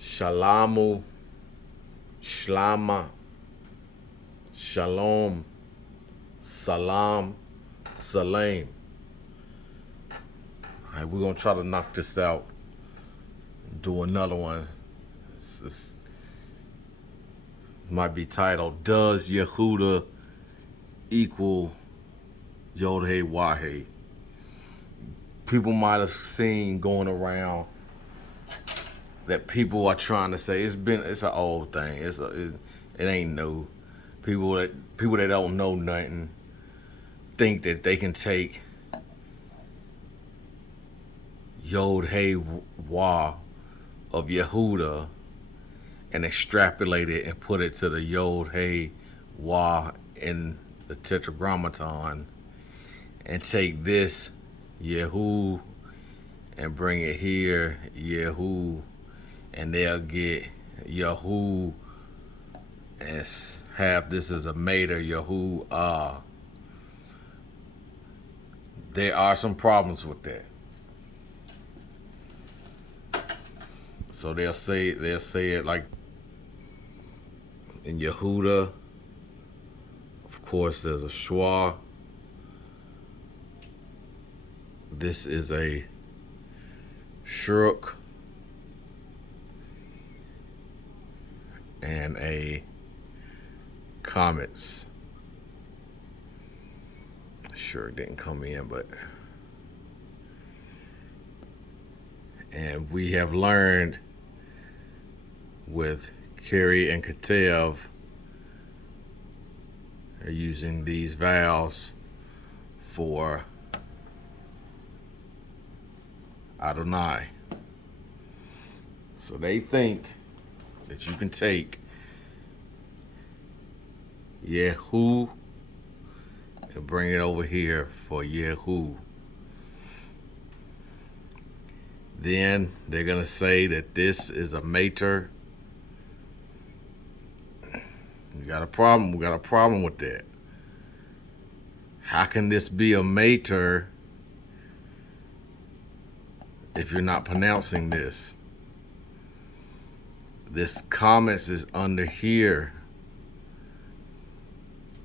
Shalamu, Shlama, Shalom, Salam, Salam. All right, we're gonna try to knock this out. Do another one. This might be titled, Does Yehuda equal Yod-Heh-Wah-Heh? People might have seen going around that people are trying to say it's an old thing. It ain't new. People that don't know nothing think that they can take Yod-Heh-Wah of Yehuda and extrapolate it and put it to the Yod-Heh-Wah in the Tetragrammaton and take this Yehu and bring it here, Yehu, and they'll get Yehu and have this as a mater, Yehu. There are some problems with that. So they'll say it like in Yehuda. Of course, there's a schwa. This is a shuruk and a comets. Sure, it didn't come in, and we have learned with Keri and Katev are using these vowels for Adonai. So they think that you can take Yehu and bring it over here for Yehu. Then they're gonna say that this is a mater. We got a problem with that. How can this be a mater if you're not pronouncing this? This comments is under here.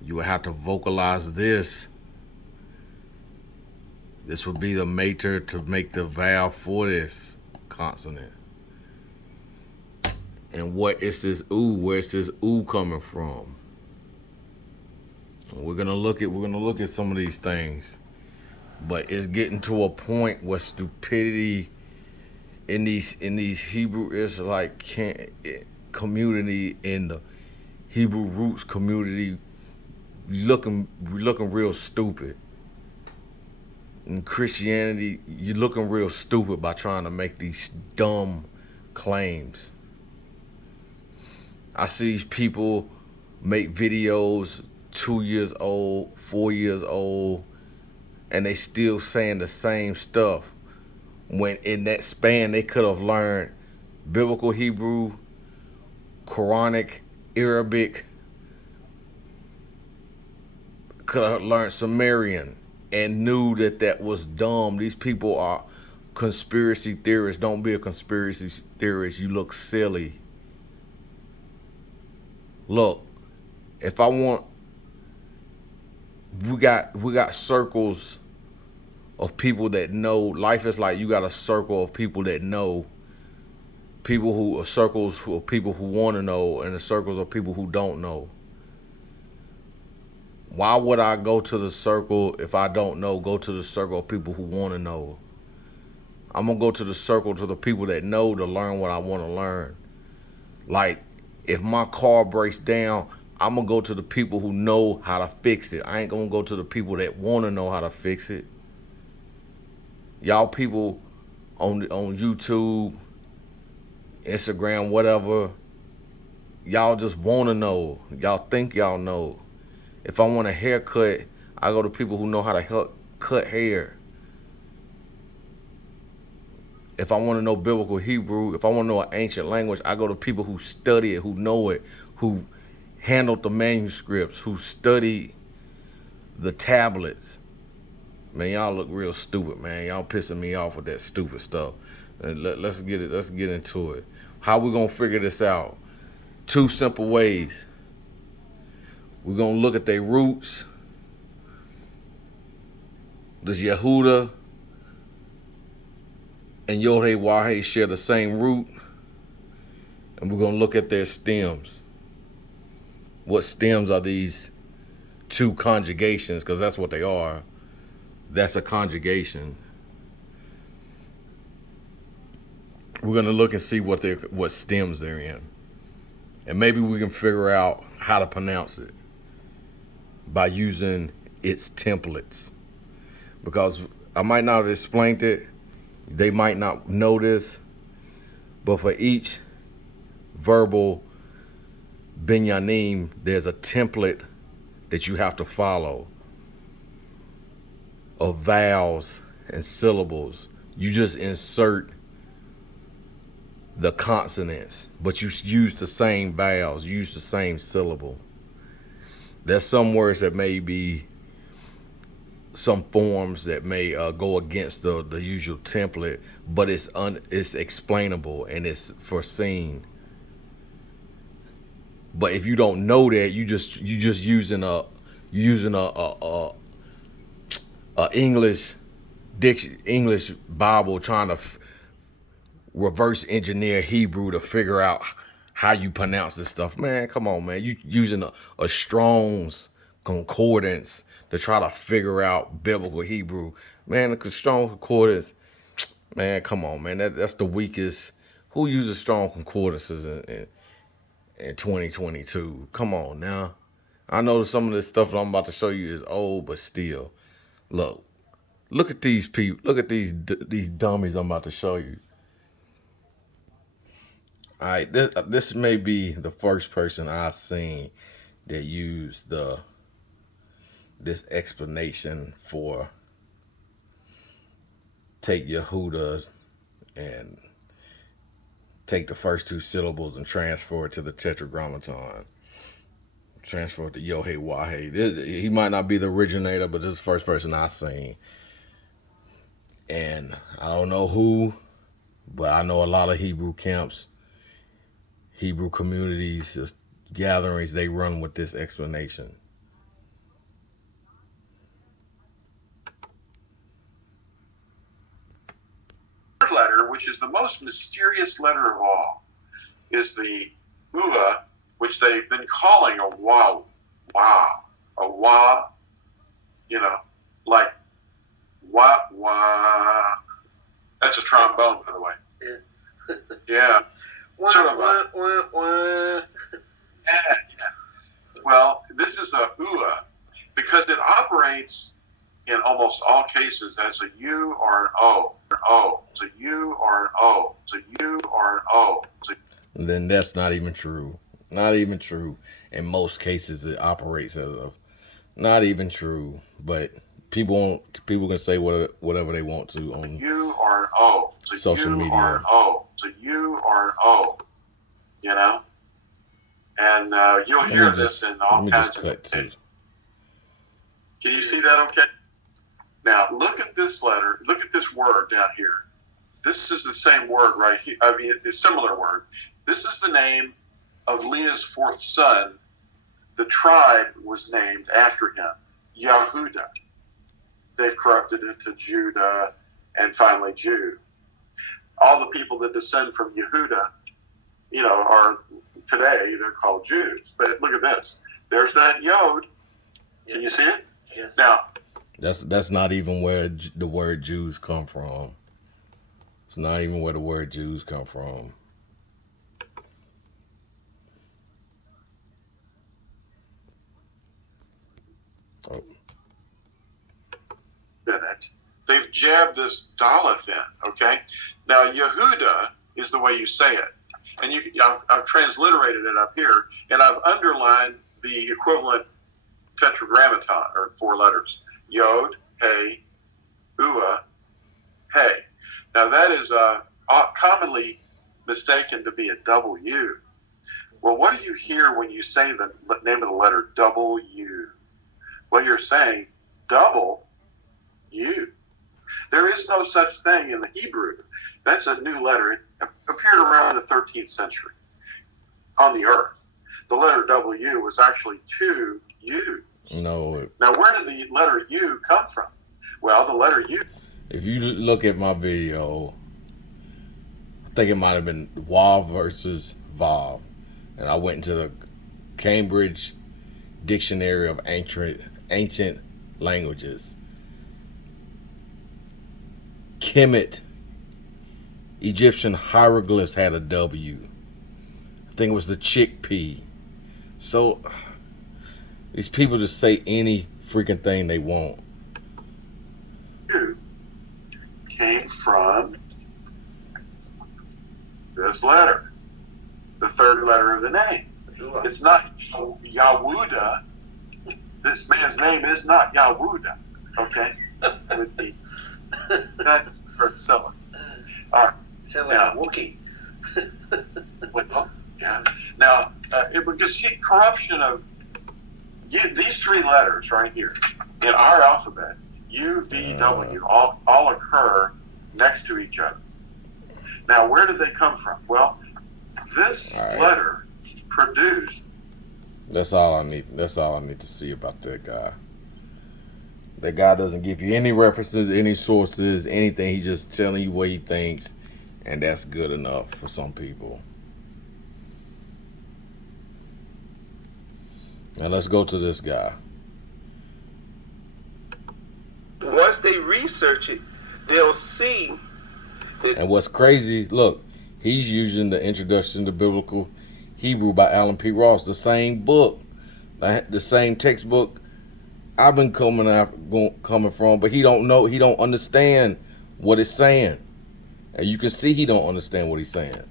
You would have to vocalize this. This would be the mater to make the vowel for this consonant. And what is this ooh? Where's this ooh coming from? We're gonna look at some of these things, but it's getting to a point where stupidity in these Hebrew Israelite community, in the Hebrew roots community, looking real stupid. In Christianity, you're looking real stupid by trying to make these dumb claims. I see these people make videos 2 years old, 4 years old, and they still saying the same stuff. When in that span, they could have learned biblical Hebrew, Quranic, Arabic, could have learned Sumerian, and knew that was dumb. These people are conspiracy theorists. Don't be a conspiracy theorist. You look silly. Look, if I want, we got circles of people that know. Life is like you got a circle of people that know. People who are circles of people who want to know, and the circles of people who don't know. Why would I go to the circle if I don't know? Go to the circle of people who want to know. I'm gonna go to the circle to the people that know to learn what I want to learn. Like, if my car breaks down, I'm gonna go to the people who know how to fix it. I ain't gonna go to the people that want to know how to fix it. Y'all people on YouTube, Instagram, whatever, y'all just want to know. Y'all think y'all know. If I want a haircut, I go to people who know how to cut hair. If I want to know biblical Hebrew, if I want to know an ancient language, I go to people who study it, who know it, who handled the manuscripts, who study the tablets. Man, y'all look real stupid, man. Y'all pissing me off with that stupid stuff. And let's get it. Let's get into it. How we gonna figure this out? Two simple ways. We're gonna look at their roots. Does Yehuda and Yod-Heh-Wah-Heh share the same root? And we're gonna look at their stems. What stems are these two conjugations? Because that's what they are. That's a conjugation. We're gonna look and see what stems they're in, and maybe we can figure out how to pronounce it by using its templates. Because I might not have explained it, they might not know this, but for each verbal binyanim, there's a template that you have to follow of vowels and syllables. You just insert the consonants, but you use the same vowels, you use the same syllable. There's some words that may be some forms that may go against the usual template, but it's explainable and it's foreseen. But if you don't know that, you just using a English English Bible trying to reverse engineer Hebrew to figure out how you pronounce this stuff. Man, come on, man. You using a Strong's concordance to try to figure out biblical Hebrew. Man, the Strong's concordance, man, come on, man. That's the weakest. Who uses strong concordances in 2022? Come on now. I know some of this stuff that I'm about to show you is old, but still. Look at these people. Look at these dummies I'm about to show you. All right, this may be the first person I've seen that used this explanation for take Yehuda and take the first two syllables and transfer it to the tetragrammaton. Transfer it to Yod-Heh-Wah-Heh. He might not be the originator, but this is the first person I've seen. And I don't know who, but I know a lot of Hebrew camps, Hebrew communities, gatherings, they run with this explanation. Letter, which is the most mysterious letter of all, is the Yehua, which they've been calling a wow, a wah, like wah wah. That's a trombone, by the way. Yeah. Sort of a yeah. Well, this is a Yehua because it operates in almost all cases as a U or an O. It's a U or an O. It's a U or an O. And then that's not even true. Not even true. In most cases, it operates as a not even true. But people can say whatever they want to on U or an O. It's a social U media. Or an O. It's a U or an O. And you'll hear this in all kinds of. Can you see that? Okay. Now look at this letter. Look at this word down here. This is the same word right here. I mean, it's a similar word. This is the name of Leah's fourth son. The tribe was named after him, Yehuda. They've corrupted it to Judah and finally Jude. All the people that descend from Yehuda, are today, they're called Jews. But look at this. There's that Yod. Can you see it? Yes. Now, that's not even where the word Jews come from. It's not even where the word Jews come from. Oh. They've jabbed this Daleth in, okay? Now, Yehuda is the way you say it. And I've transliterated it up here, and I've underlined the equivalent tetragrammaton, or 4 letters. Yod, Hey, Ua, Hey. Now, that is commonly mistaken to be a double U. Well, what do you hear when you say the name of the letter W? Well, you're saying double U. There is no such thing in the Hebrew. That's a new letter. It appeared around the 13th century on the earth. The letter W was actually two U's. No. Now, where did the letter U come from? Well, the letter U. If you look at my video, I think it might have been Wav versus Vav. And I went into the Cambridge Dictionary of Ancient Languages. Kemet Egyptian hieroglyphs had a W. I think it was the chickpea. So these people just say any freaking thing they want. Came from this letter, the third letter of the name. It's not Yahuda. This man's name is not Yahuda. Okay, that's for selling. All right. Sound like a Wookiee. Well, yeah. Now, it would just see corruption of these three letters right here in our alphabet. U, V, W all occur next to each other. Now, where did they come from? Well, this letter produced. That's all I need. That's all I need to see about that guy. That guy doesn't give you any references, any sources, anything. He's just telling you what he thinks, and that's good enough for some people. Now let's go to this guy. Once they research it, they'll see that. And what's crazy, look, he's using the Introduction to Biblical Hebrew by Alan P. Ross, the same book, the same textbook I've been coming from, but he don't understand what it's saying. And you can see he don't understand what he's saying.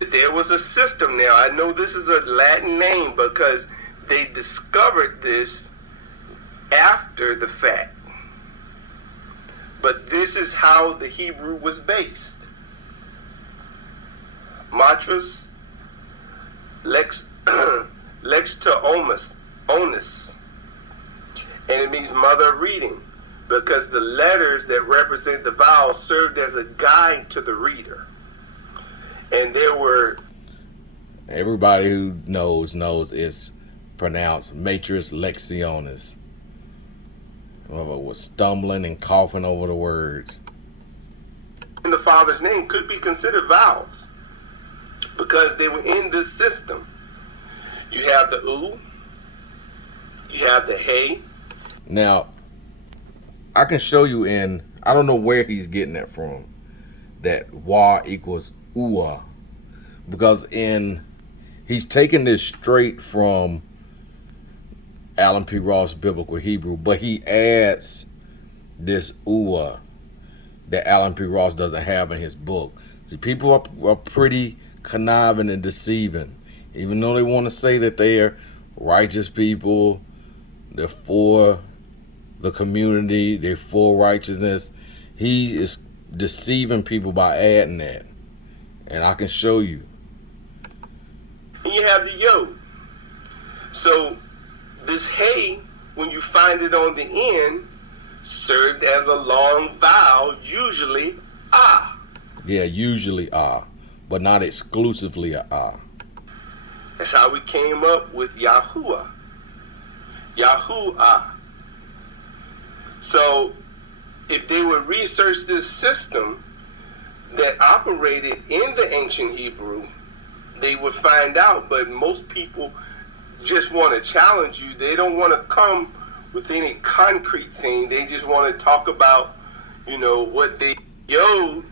There was a system now. I know this is a Latin name because they discovered this after the fact. But this is how the Hebrew was based. Matras lex to onus. And it means mother of reading, because the letters that represent the vowels served as a guide to the reader. And there were... Everybody who knows it's pronounced Matras Lectionis. Whoever was stumbling and coughing over the words. In the Father's name could be considered vowels because they were in this system. You have the U, you have the Hey. Now, I can show you I don't know where he's getting that from, that Wa equals Ua, because he's taking this straight from Alan P. Ross Biblical Hebrew, but he adds this Ua that Alan P. Ross doesn't have in his book. See, people are pretty conniving and deceiving. Even though they want to say that they're righteous people, they're for the community, they're for righteousness, he is deceiving people by adding that. And I can show you. And you have the Yod. So this Hey, when you find it on the end, served as a long vowel, usually Ah. Yeah, usually Ah, but not exclusively a Ah. That's how we came up with Yahuwah. Yahuwah. So if they would research this system that operated in the ancient Hebrew, they would find out. But most people just want to challenge you. They don't want to come with any concrete thing. They just want to talk about, what they Yod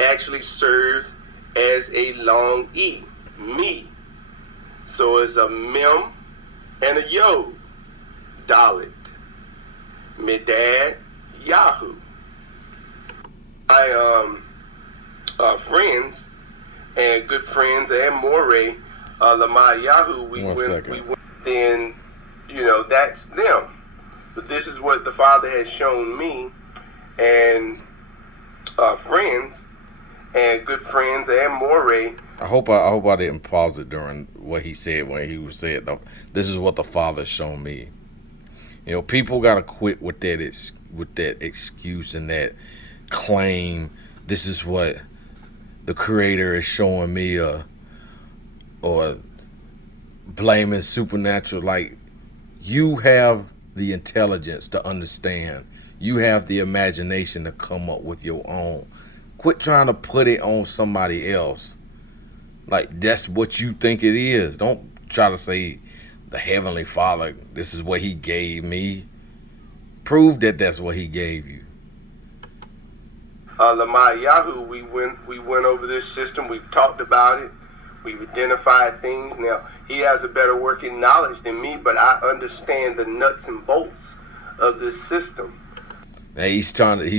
actually serves as a long E, me. So it's a Mem and a Yod, Dalit, Medad, Yahoo. My friends and good friends and Moray, Lamai Yahoo, we went, then, that's them. But this is what the Father has shown me and friends and good friends and Moray. I hope I didn't pause it during what he said when he said, this is what the Father's shown me. People got to quit with that excuse and that claim. This is what the Creator is showing me, or blaming supernatural. Like, you have the intelligence to understand. You have the imagination to come up with your own. Quit trying to put it on somebody else. Like, that's what you think it is. Don't try to say the Heavenly Father, this is what He gave me. Prove that that's what He gave you. Lamar Yahoo, we went over this system. We've talked about it. We've identified things. Now, he has a better working knowledge than me, but I understand the nuts and bolts of this system. Now he's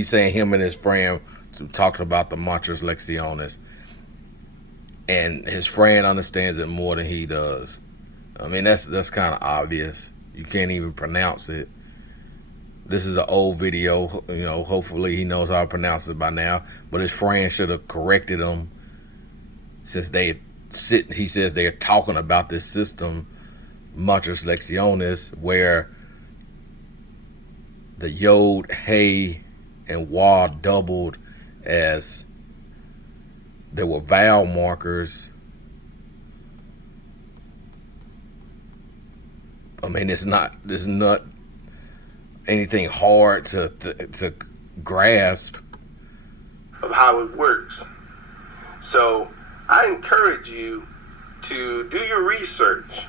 saying him and his friend talked about the mantras lecciones, and his friend understands it more than he does. I mean, that's kind of obvious. You can't even pronounce it. This is an old video, you know. Hopefully he knows how to pronounce it by now. But his friend should have corrected him, since he says they're talking about this system, mantras lecciones, where the yod, hey, and wa doubled, as there were vowel markers. I mean, it's not anything hard to grasp of how it works. So I encourage you to do your research.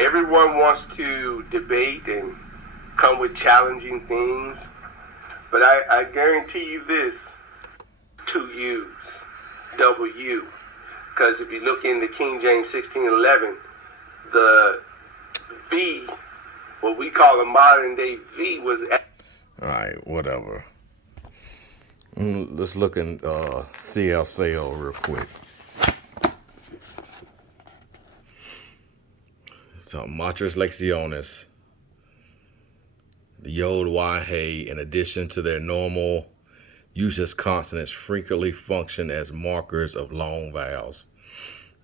Everyone wants to debate and come with challenging things, but I guarantee you this: 2 U's, double U. Because if you look in the King James 1611, the V, what we call a modern day V, was... All right, whatever. Let's look in CL Sale real quick. So, mantras lecciones. The yod, y, hey, in addition to their normal use as consonants, frequently function as markers of long vowels.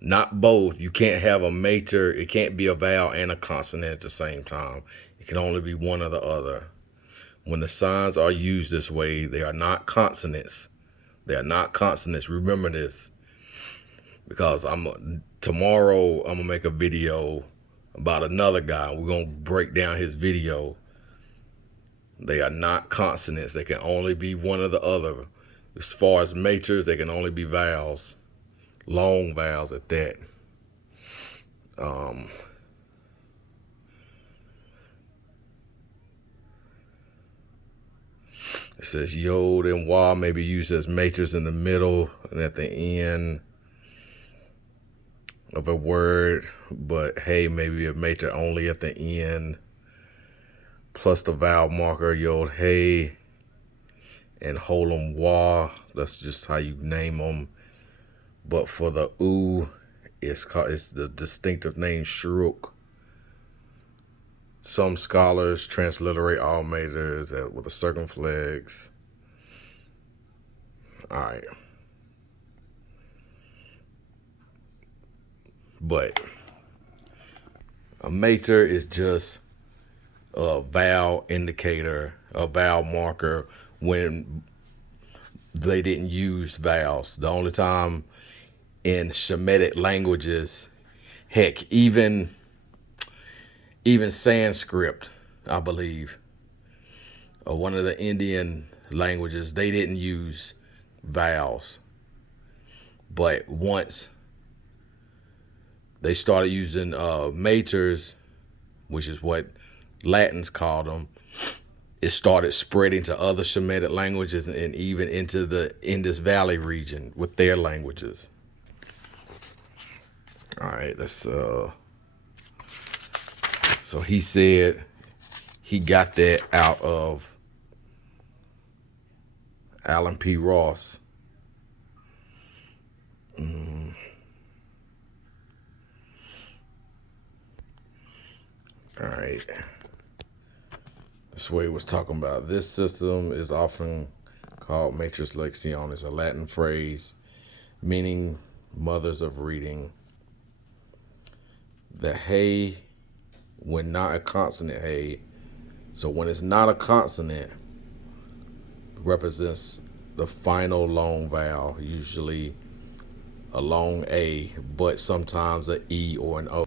Not both. You can't have a mater. It can't be a vowel and a consonant at the same time. It can only be one or the other. When the signs are used this way, they are not consonants. They are not consonants. Remember this, because tomorrow I'm gonna make a video about another guy. We're gonna break down his video. They are not consonants. They can only be one or the other. As far as maters, they can only be vowels, long vowels at that. It says yod and wa may be used as maters in the middle and at the end of a word, but hey may be a mater only at the end, plus the vowel marker yod hey and holem wa. That's just how you name them. But for the u, it's the distinctive name shruk. Some scholars transliterate all maters with the circumflex. All right. But a mater is just a vowel indicator, a vowel marker when they didn't use vowels. The only time in Shemitic languages, heck, even Sanskrit, I believe, or one of the Indian languages, they didn't use vowels. But once they started using maters, which is what Latins called them, it started spreading to other Shemitic languages and even into the Indus Valley region with their languages. All right, let's so he said he got that out of Alan P. Ross. All right. This way he was talking about this system is often called matrix lectiones, a Latin phrase meaning mothers of reading. The hey when not a consonant, hey. So when it's not a consonant, represents the final long vowel, usually a long A, but sometimes an E or an O.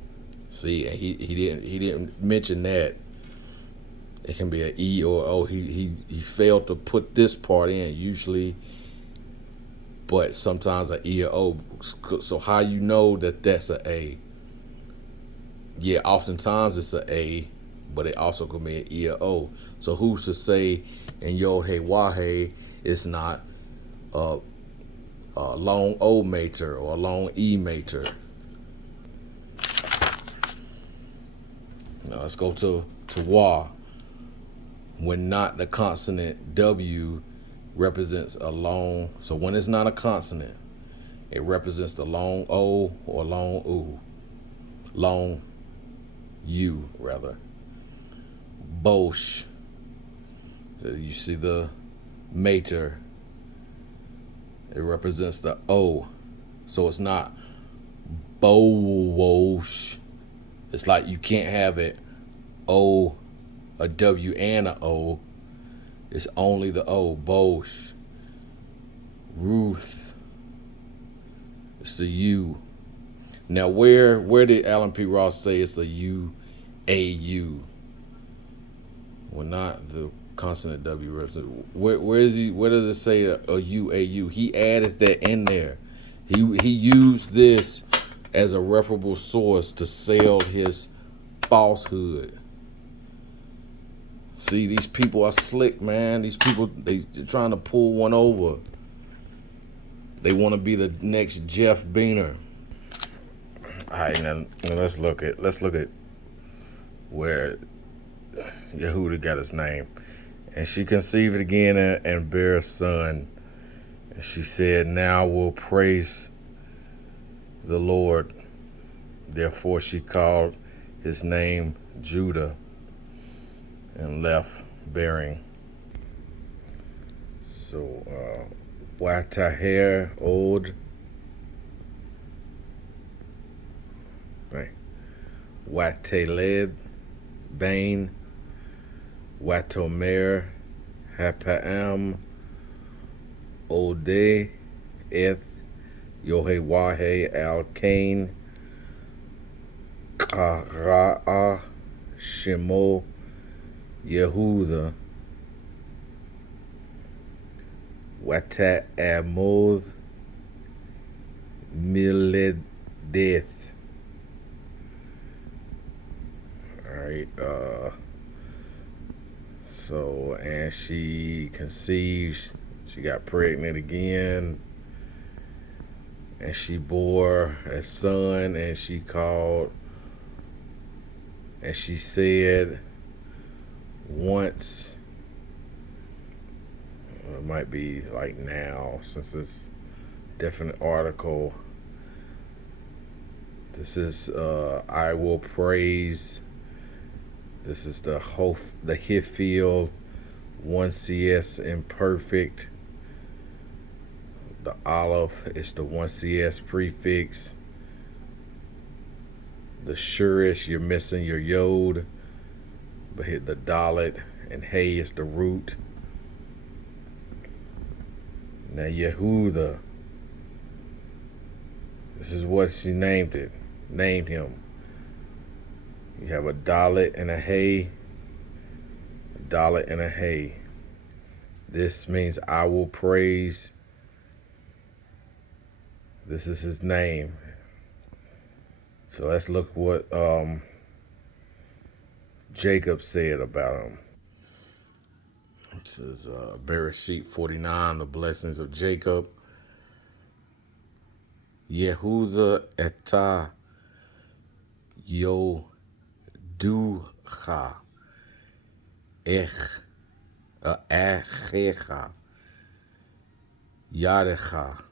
See, and he didn't mention that. It can be an E or O. He failed to put this part in usually, but sometimes an E or O. So how you know that that's an A? Yeah, oftentimes it's an A, but it also could be an E or O. So who's to say in Yehwa it's not a long O mater or a long E mater? Now let's go to Wa. When not the consonant W represents a long, so when it's not a consonant, it represents the long O or long U. Long U, rather. Bosh. So you see the mater. It represents the O. So it's not Bowosh. It's like you can't have it O, a W and a O. It's only the O. Bosh. Ruth. It's the U. Now where did Alan P. Ross say it's a U, a U? Well, not the consonant W represents. Where is he? Where does it say a U, a U? He added that in there. He used this as a referable source to sell his falsehood. See, these people are slick, man. These people, they're trying to pull one over. They want to be the next Jeff Beener. All right, now let's look at where Yehuda got his name. And she conceived again and bare a son. And she said, now we'll praise the Lord. Therefore she called his name Judah and left bearing. So, Wataher Od. Right. Wateled Bain. Watomer Hapaam Ode Eth Yohewahe Al Cain Kara'a Shemo Yehuda Wata Amoth Miledeth. Alright, so, and she conceived, she got pregnant again, and she bore a son, and she called, and she said once, it might be like now, since it's definite article, this is, I will praise. This is the Hifil 1CS imperfect. The Aleph is the 1CS prefix. The Shurish, you're missing your Yod, but hit the Dalet, and Hey is the root. Now Yehuda, this is what she named him. You have a Dalet and a Hey. A Dalet and a Hey. This means I will praise. This is his name. So let's look what Jacob said about him. This is Bereshit 49, the blessings of Jacob. Yehuda eta yo ducha achecha yadecha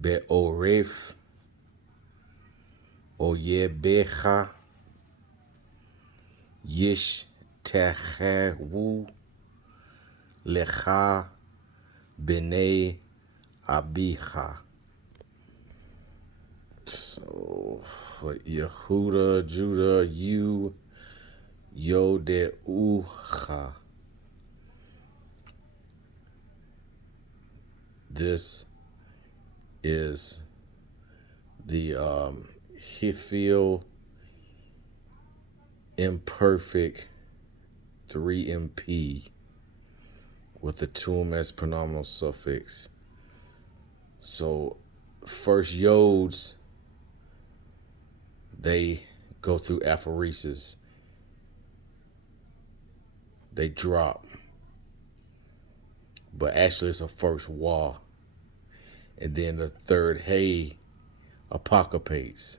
beoref oyebecha yish techewu lecha b'nei abicha. So Yehuda, Judah, Yehuha. This is the Hifil imperfect 3MP with the tum as pronominal suffix. So first yods, they go through aphoresis. They drop. But actually it's a first wa. And then the third hey apocopates.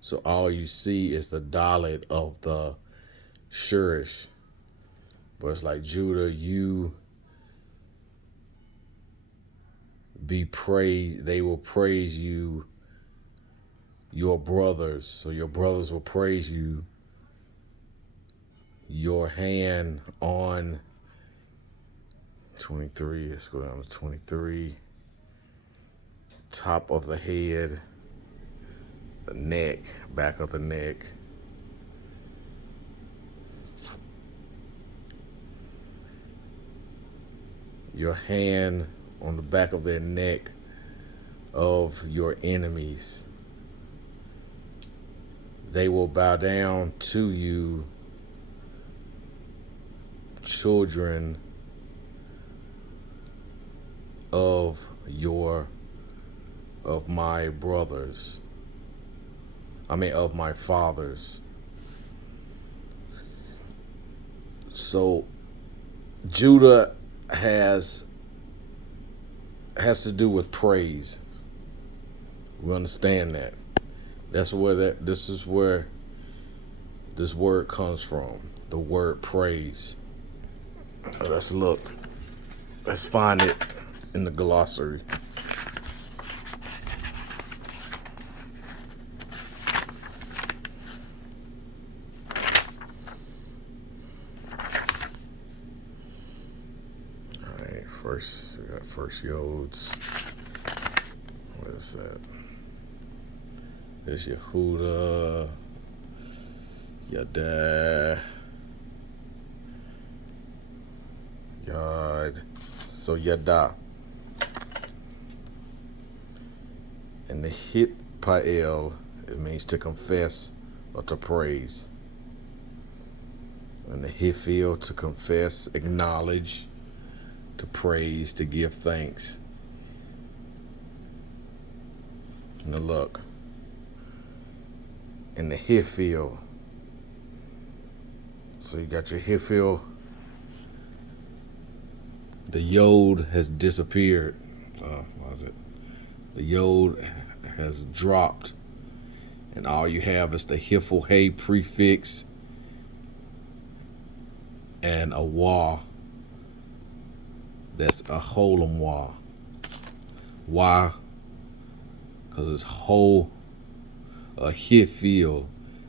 So all you see is the dalet of the shurish. But it's like Judah, you be praised. They will praise you, your brothers. So your brothers will praise you. Your hand on 23. Let's go down to 23. Top of the head, the neck, back of the neck. Your hand on the back of their neck of your enemies. They will bow down to you, children of my brothers. Of my fathers. So Judah has to do with praise. We understand that. This is where this word comes from. The word praise. Let's look. Let's find it in the glossary. We got first yods. What is that? There's Yehuda, Yada, Yad. So Yada. And the hit pa'el, it means to confess or to praise. And the hifil, to confess, acknowledge, to praise, to give thanks. Now look. In the hifil. So you got your hifil. The yod has disappeared. What is it? The yod has dropped. And all you have is the hifil hey prefix and a wa. That's a holem wa. Why? Because it's whole, a hifil.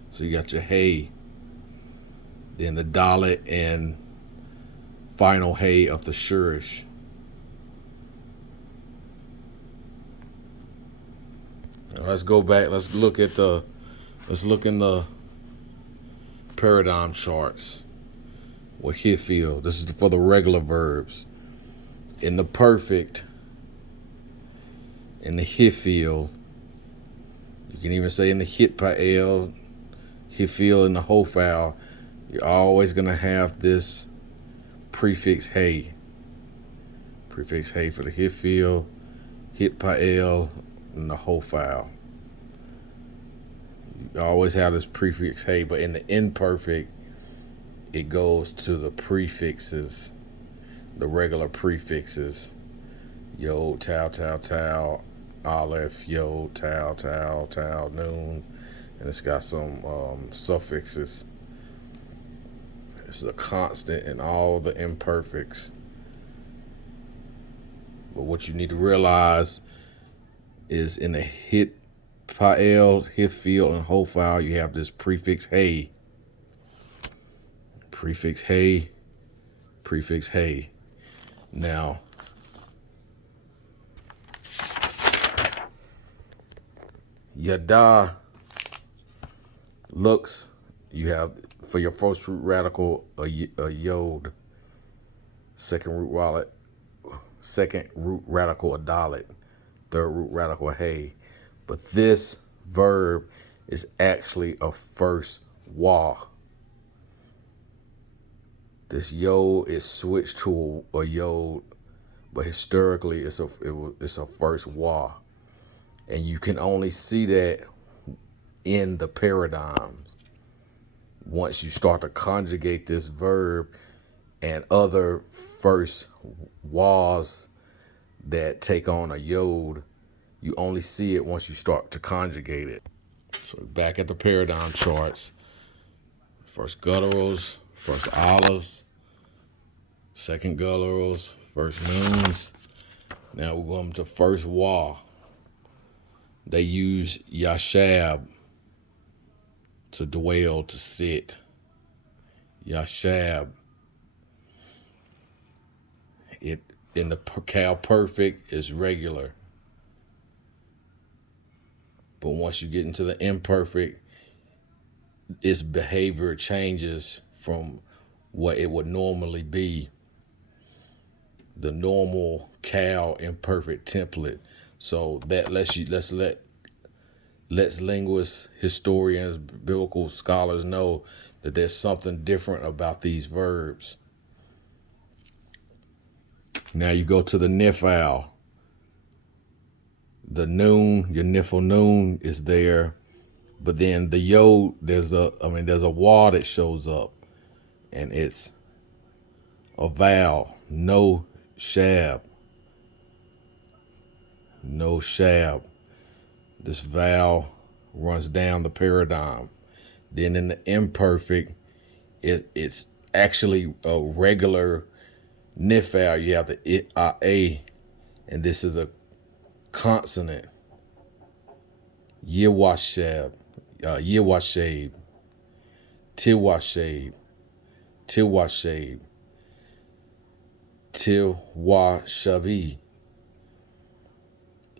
So you got your hey, then the dalet and final hey of the shurish. Now let's go back. Let's look in the paradigm charts. What hifil? This is for the regular verbs. In the perfect, in the hifil, you can even say in the hit pa'el, hifil in the hofal, you're always going to have this prefix hey. Prefix hey for the hifil, hit pa'el, and the hofal. You always have this prefix hey, but in the imperfect, it goes to the prefixes. The regular prefixes, yod, tau, aleph, yod, tau, noon, and it's got some suffixes. It's a constant in all the imperfects. But what you need to realize is in the hit pa'el, hifil, and hofal, you have this prefix hey. Prefix hey, prefix hey. Now, Yada looks, you have for your first root radical a yod, second root radical a dalet, third root radical a hey. But this verb is actually a first wah. This yod is switched to a yod, but historically it's a first wah, and you can only see that in the paradigms. Once you start to conjugate this verb and other first wahs that take on a yod, you only see it once you start to conjugate it. So back at the paradigm charts, first gutturals, first olives, second gutturals, first noons. Now we're going to first wah. They use yashab to dwell, to sit. Yashab. It in the cow perfect is regular. But once you get into the imperfect, its behavior changes from what it would normally be. The normal cow imperfect template. So that lets linguists, historians, biblical scholars know that there's something different about these verbs. Now you go to the nifal. The noon, your nifal noon is there, but then the yod, there's a wah that shows up, and it's a vowel, no shab. No shab. This vowel runs down the paradigm. Then in the imperfect, it's actually a regular nifal. You have the a, and this is a consonant. Yewashab, Yewashab, Tiwashab, Tiwashab, Tiwashabi,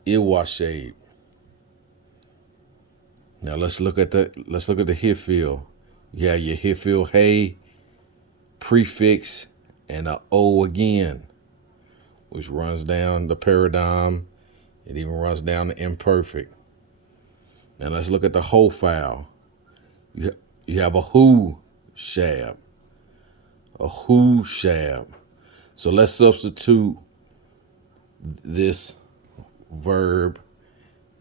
Iwashab. Now let's look at the hifil. You have your hifil hey, prefix, and a o again, which runs down the paradigm. It even runs down the imperfect. Now let's look at the whole file. You have a who shab. A who shab. So let's substitute this verb,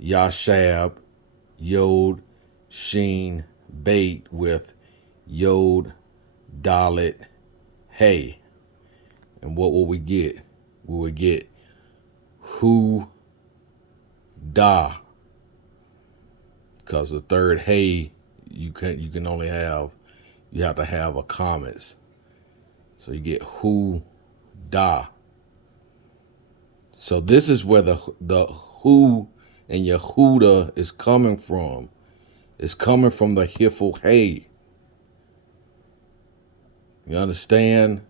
yashab, yod, sheen, bait, with yod, dalet, hey. And what will we get? We will get who da, because the third hey you have to have a comments, so you get who da. So this is where the who and Yehuda is coming from. It's coming from the hifel hey. You understand?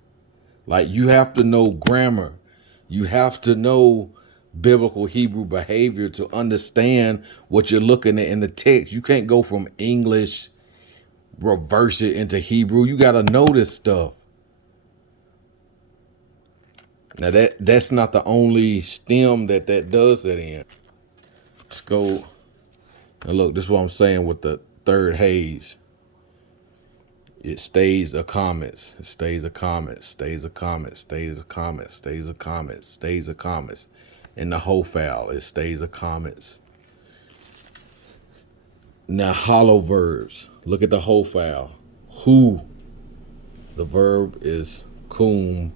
Like, you have to know grammar. You have to know biblical Hebrew behavior to understand what you're looking at in the text. You can't go from English, reverse it into Hebrew. You got to know this stuff. Now that's not the only stem that does that in. Let's go. Now look, this is what I'm saying with the third haze. It stays a comments. It stays a comments. Stays a comments. Stays a comments. Stays a comments. Stays a comments. In the whole file, it stays a comments. Now hollow verbs. Look at the whole file. Who. The verb is kum,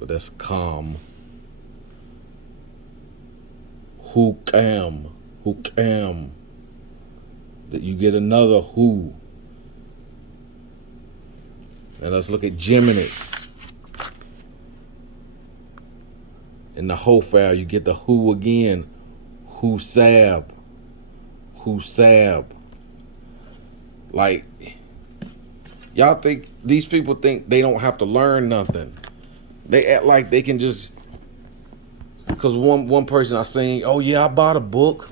but that's calm. Hukam. Hukam. That you get another who. Now let's look at geminates. In the whole file, you get the who again. Husab. Husab. Like, y'all think these people think they don't have to learn nothing. They act like they can just, because one person I seen, oh yeah, I bought a book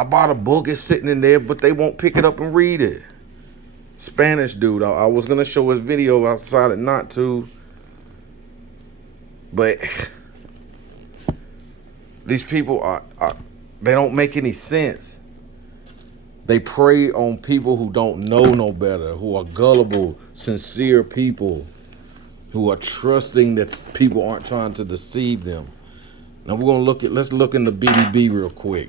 I bought a book, it's sitting in there, but they won't pick it up and read it. Spanish dude, I was gonna show his video, I decided not to. But these people are they don't make any sense. They prey on people who don't know no better, who are gullible, sincere people, who are trusting that people aren't trying to deceive them. Now we're gonna let's look in the BDB real quick.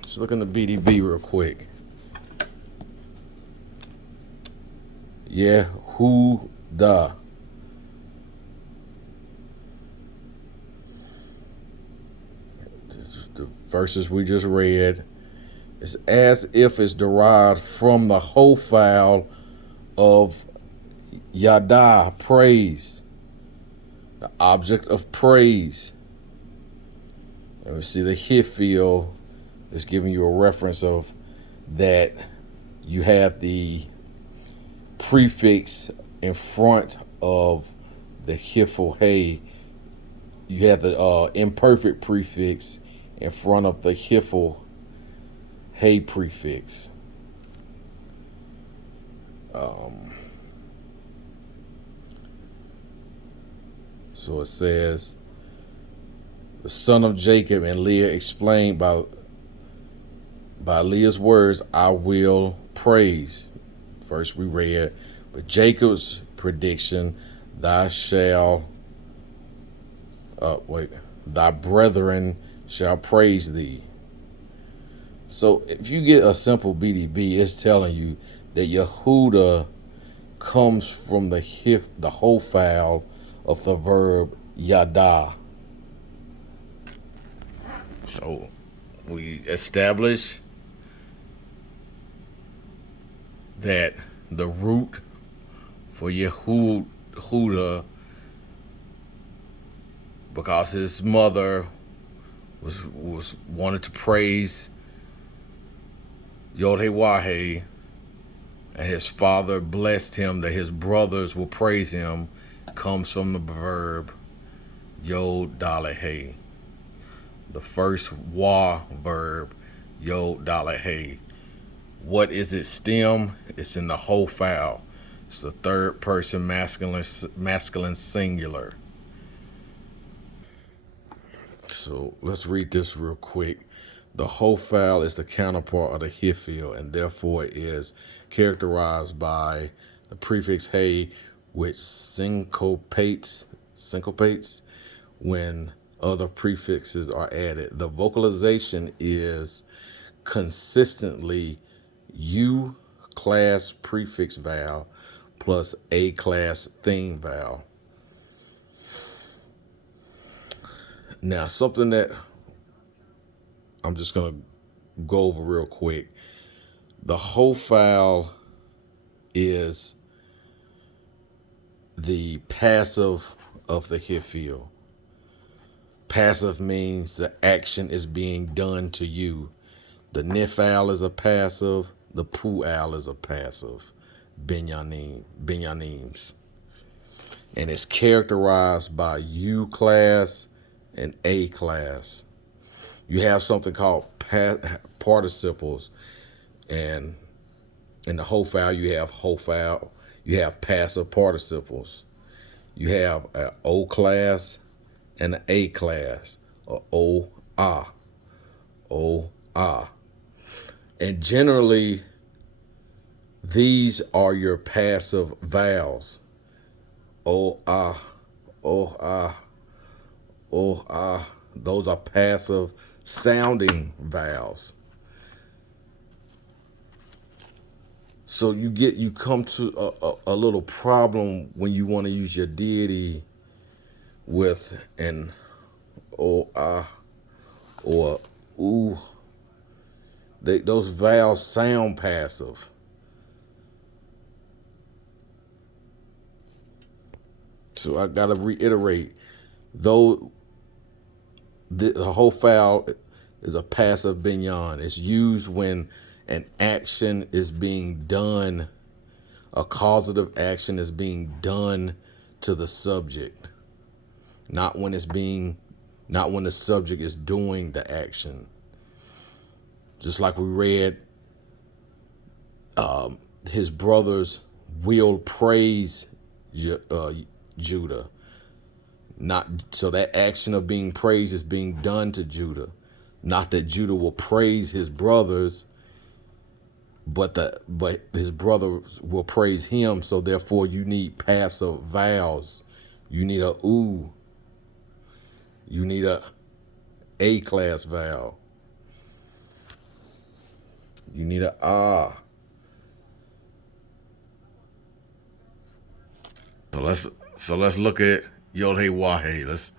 Let's look in the BDB real quick. Yehуда. This is the verses we just read. It's as if it's derived from the whole file of Yada, praise, the object of praise. And we see the Hifil is giving you a reference of that. You have the prefix in front of the Hifil Hey. You have the imperfect prefix in front of the Hifil Hey prefix. So it says, the son of Jacob, and Leah explained by Leah's words, I will praise. First we read, but Jacob's prediction, thy brethren shall praise thee. So if you get a simple BDB, it's telling you that Yehuda comes from the whole file of the verb yada. So we establish that the root for Yehuda, because his mother was wanted to praise Yehwa, and his father blessed him that his brothers will praise him, comes from the verb Yod-Daleh. The first wa verb, Yod-Daleh. What is its stem? It's in the whole file. It's the third person masculine singular. So let's read this real quick. The whole file is the counterpart of the Hifil, and therefore it is characterized by the prefix hey, which syncopates when other prefixes are added. The vocalization is consistently U class prefix vowel plus A class theme vowel. Now, something that I'm just going to go over real quick. The whole file is the passive of the Hifil. Passive means the action is being done to you. The Nifal is a passive. The Pu'al is a passive. Binyanims. And it's characterized by U class and A class. You have something called participles, and in the whole file you have passive participles. You have an O class and an A class, or O-ah. And generally, these are your passive vowels. O-ah, O-ah, O-ah. Those are passive sounding vowels. So you come to a little problem when you want to use your deity with an o-ah or ooh. Those vowels sound passive. So I gotta reiterate, though the whole file is a passive binyan. It's used when an action is being done, a causative action is being done to the subject, not when the subject is doing the action. Just like we read, his brothers will praise Judah. Not so that action of being praised is being done to Judah. Not that Judah will praise his brothers, but his brothers will praise him. So therefore, you need passive vowels. You need a ooh. You need a class vowel. You need a ah. So let's look at Yod-Heh-Wah-Heh. Let's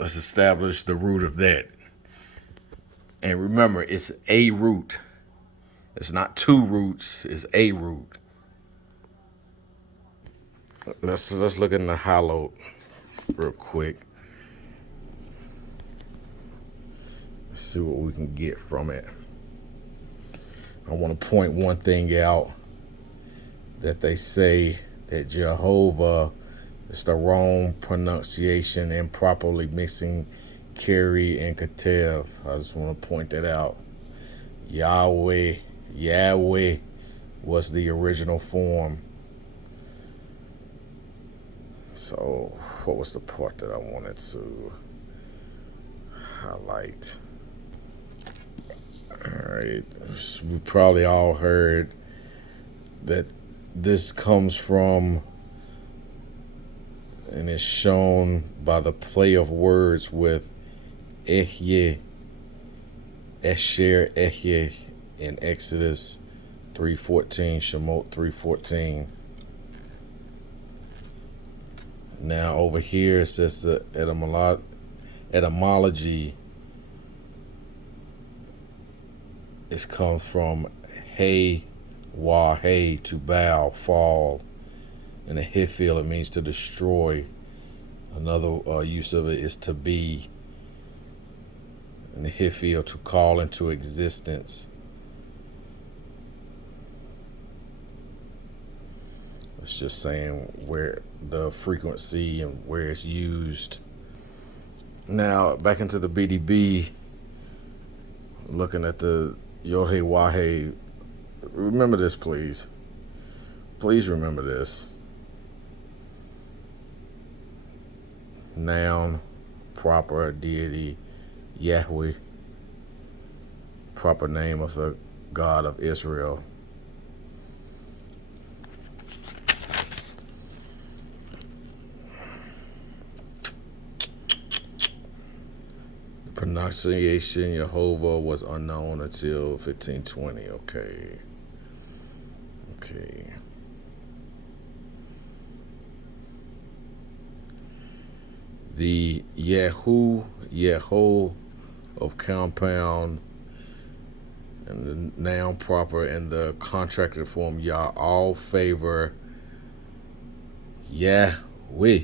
establish the root of that. And remember, it's a root. It's not two roots. It's a root. Let's look in the hallowed real quick. Let's see what we can get from it. I want to point one thing out, that they say that Jehovah is the wrong pronunciation, improperly mixing Keri and Ketev. I just want to point that out. Yahweh was the original form. So what was the part that I wanted to highlight? All right, we probably all heard that this comes from, and is shown by the play of words with Ehyeh, Esher, Ehyeh in Exodus 3:14, Shemot 3:14. Now over here it says the etymology is comes from hey, wah, hey, to bow, fall. In the Hiphil, it means to destroy. Another use of it is to be. In the Hiphil, to call into existence. It's just saying where the frequency and where it's used. Now, back into the BDB, looking at the Yod-Heh-Wah-Heh. Remember this, please. Please remember this. Noun, proper deity, Yahweh, proper name of the God of Israel. The pronunciation Yehovah was unknown until 1520. Okay. The Yeho of compound and the noun proper and the contracted form Yah all favor Yahweh.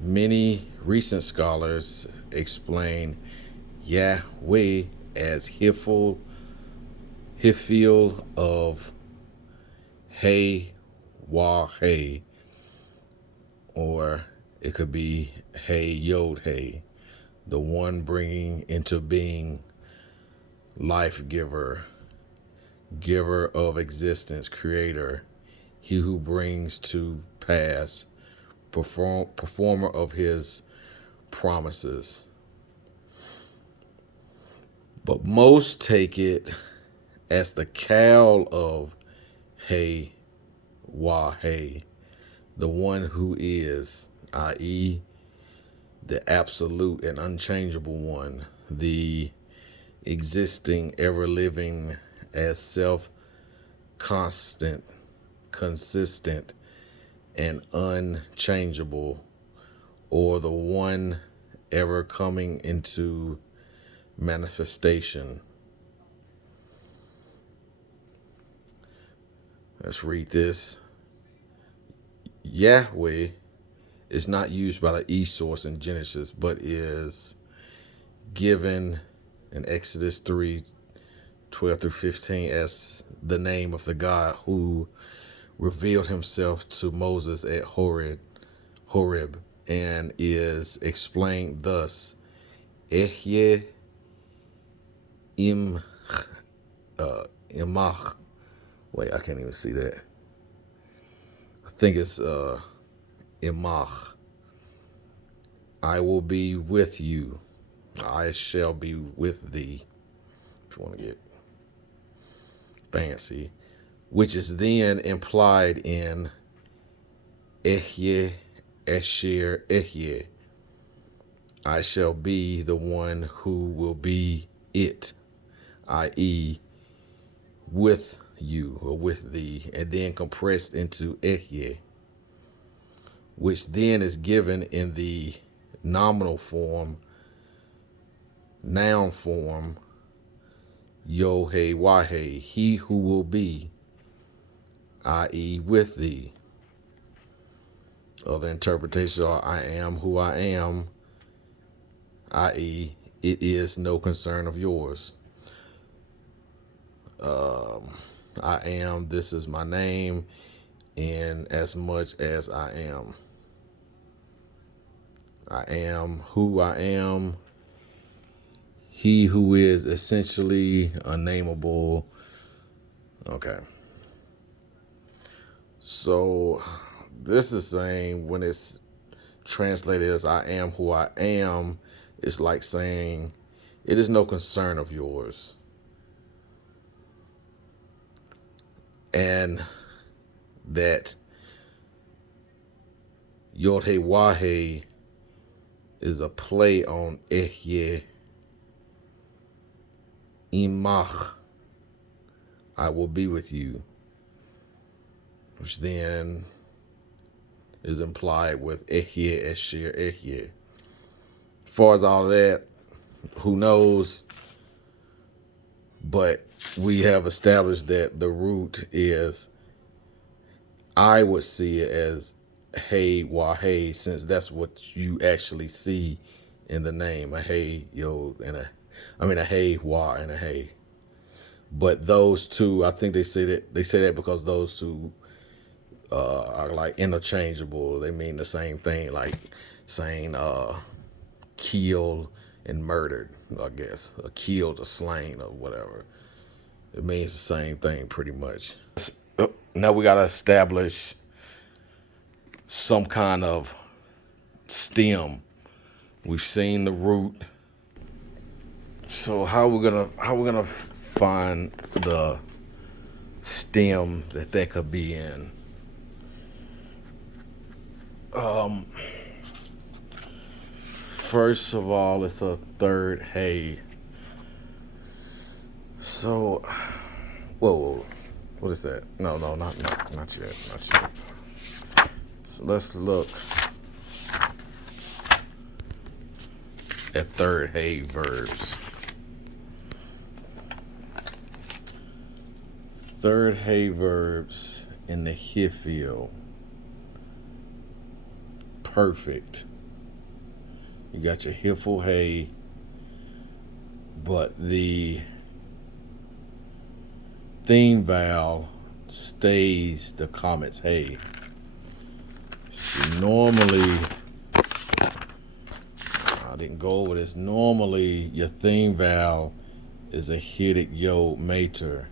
Many recent scholars explain Yahweh as Hiphil of Hey Wah Hey, or it could be Hey Yod Hey, the one bringing into being, life giver, giver of existence, creator, he who brings to pass, performer of his promises. But most take it as the cowl of Hey Wah Hey, the one who is, i.e., the absolute and unchangeable one, the existing, ever living as self-constant, consistent, and unchangeable, or the one ever coming into manifestation. Let's read this. Yahweh is not used by the E source in Genesis, but is given in Exodus 3:12-15 as the name of the God who revealed himself to Moses at Horeb, and is explained thus Ehye imach. Wait, I can't even see that. I think it's imach. I will be with you. I shall be with thee. If you want to get fancy. Which is then implied in Ehye Esher Ehye. I shall be the one who will be it, i.e., with you or with thee, and then compressed into Ehye, which then is given in the nominal form, noun form, Yehwa, he who will be, i.e., with thee. Other interpretations are I am who I am, i.e., it is no concern of yours. I am, this is my name, in as much as I am. I am who I am. He who is essentially unnameable. Okay. So this is saying when it's translated as I am who I am, it's like saying it is no concern of yours. And that Yehwa is a play on Ehye imach. I will be with you, which then is implied with Ehye Esher Ehye. As far as all that, who knows? But we have established that the root is, I would see it as hey wa hey, since that's what you actually see in the name, a hey yo and a hey wa and a hey. But those two, I think they say that because those two are like interchangeable. They mean the same thing, like saying killed and murdered, I guess, or killed or slain or whatever. It means the same thing pretty much. Now we gotta establish some kind of stem. We've seen the root. So how we're gonna find the stem that could be in? First of all, it's a third hey. So, whoa, what is that? No, not yet. So let's look at third hey verbs. Third hey verbs in the Hifil. Perfect. You got your Hifil hey, but the theme vowel stays the comets hey. So normally, I didn't go over this. Normally, your theme vowel is a Hidik Yod Mater.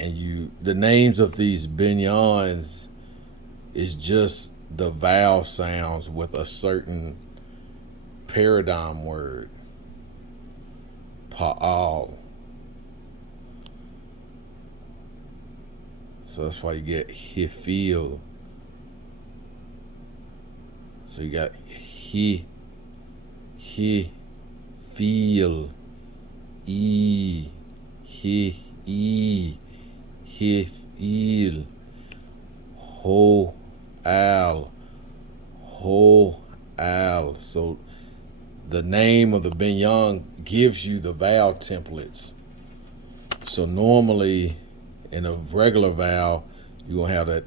And the names of these binyans is just the vowel sounds with a certain paradigm word. Pa'al. So that's why you get Hifil. So you got feel, Hifil, ho, al. So the name of the binyan gives you the vowel templates. So normally in a regular vowel, you're gonna have that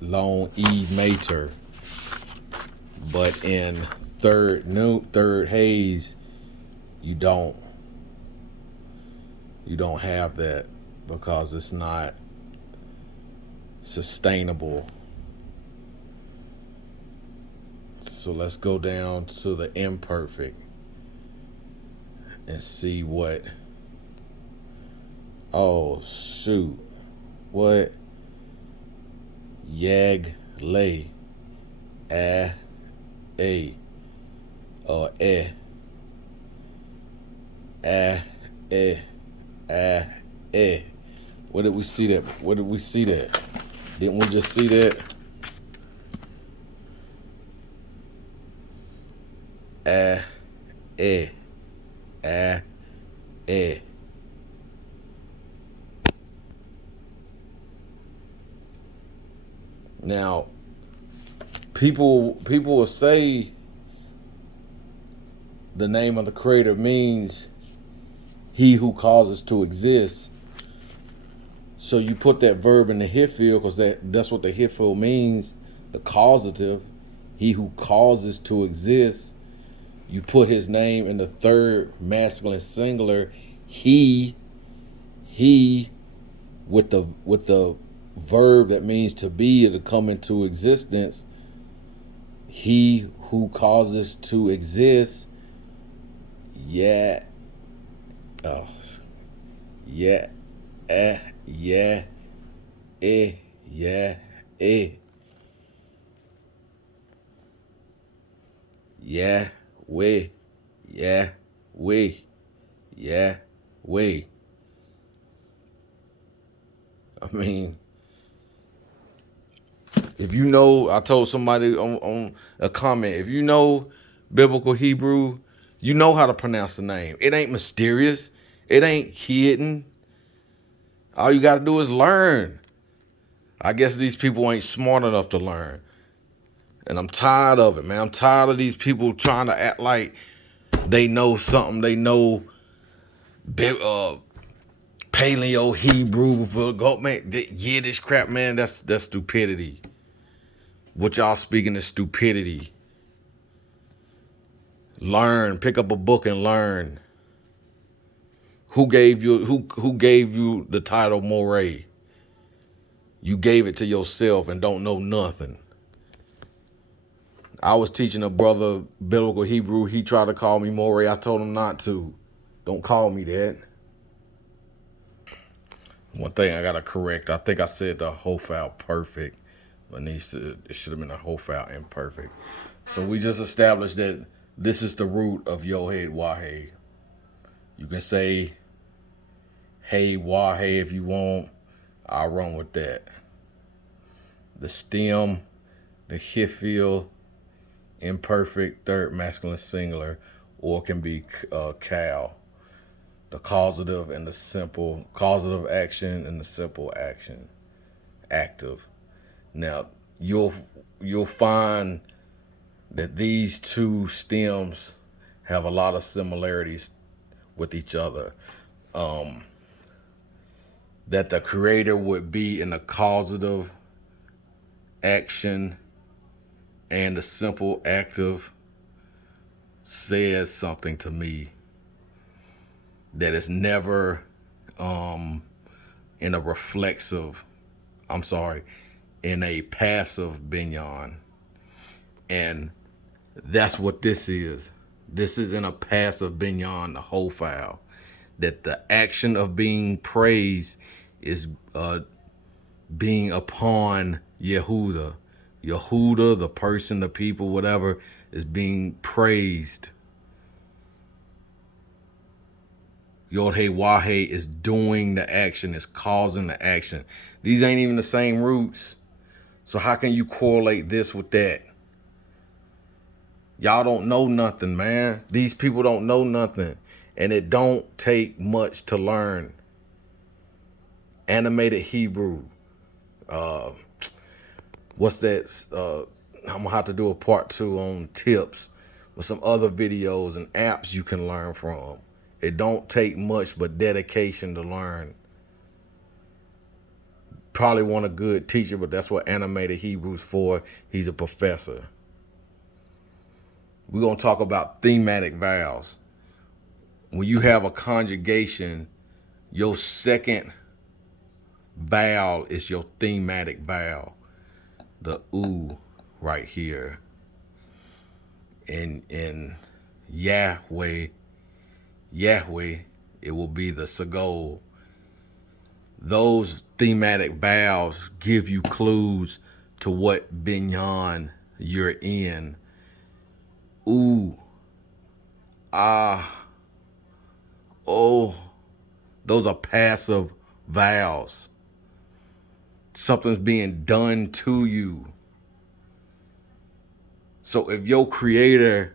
long E mater. But in third haze, you don't have that because it's not sustainable. So let's go down to the imperfect and see what. Oh shoot, what? Yag lay, a, or a, Where did we see that? Where did we see that? Didn't we just see that? A, a, a, a. Now, people will say the name of the creator means he who causes to exist. So you put that verb in the Hiphil because that's what the Hiphil means, the causative, he who causes to exist. You put his name in the third masculine singular, he with the verb that means to be or to come into existence. He who causes to exist. Yeah. Oh. Yeah. Yeah. Yeah. Yeah. Way. Yeah. Way. Yeah. Way. I mean, if you know, I told somebody on a comment, if you know biblical Hebrew, you know how to pronounce the name. It ain't mysterious. It ain't hidden. All you got to do is learn. I guess these people ain't smart enough to learn. And I'm tired of it, man. I'm tired of these people trying to act like they know something. They know Paleo Hebrew for go, man. Yiddish crap, man. That's stupidity. What y'all speaking is stupidity. Learn. Pick up a book and learn. Who gave you the title Moray? You gave it to yourself and don't know nothing. I was teaching a brother biblical Hebrew. He tried to call me Moray. I told him not to. Don't call me that. One thing I gotta correct. I think I said the Hofal perfect, but it should have been a Hofal imperfect. So we just established that this is the root of Yod-Heh-Wahe. You can say hey Wahe if you want. I'll run with that. The stem, the Hiphil, imperfect third masculine singular, or it can be Cal. The causative and the simple, causative action and the simple action, active. Now you'll find that these two stems have a lot of similarities with each other. That the creator would be in the causative action and the simple active says something to me that is never in a reflexive, in a passive binyan. And that's what this is. This is in a passive binyan, the whole file. That the action of being praised is being upon Yehuda. Yehuda, the person, the people, whatever, is being praised. Yod-Heh-Wahe is doing the action, is causing the action. These ain't even the same roots. So how can you correlate this with that? Y'all don't know nothing, man. These people don't know nothing. And it don't take much to learn. Animated Hebrew. What's that? I'm going to have to do a part 2 on tips with some other videos and apps you can learn from. It don't take much but dedication to learn. Probably want a good teacher, but that's what Animated Hebrew's for. He's a professor. We're going to talk about thematic vowels. When you have a conjugation, your second vowel is your thematic vowel. The oo right here. in Yahweh, it will be the Sagol. Those thematic vowels give you clues to what binyan you're in. Ooh, ah, oh, those are passive vowels. Something's being done to you. So if your creator,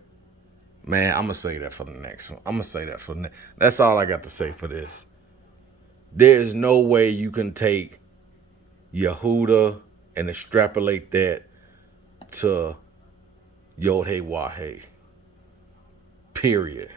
man, I'm going to say that for the next one. I'm going to say that for the next. That's all I got to say for this. There is no way you can take Yehuda and extrapolate that to Yod-Heh Wah-Heh. Period.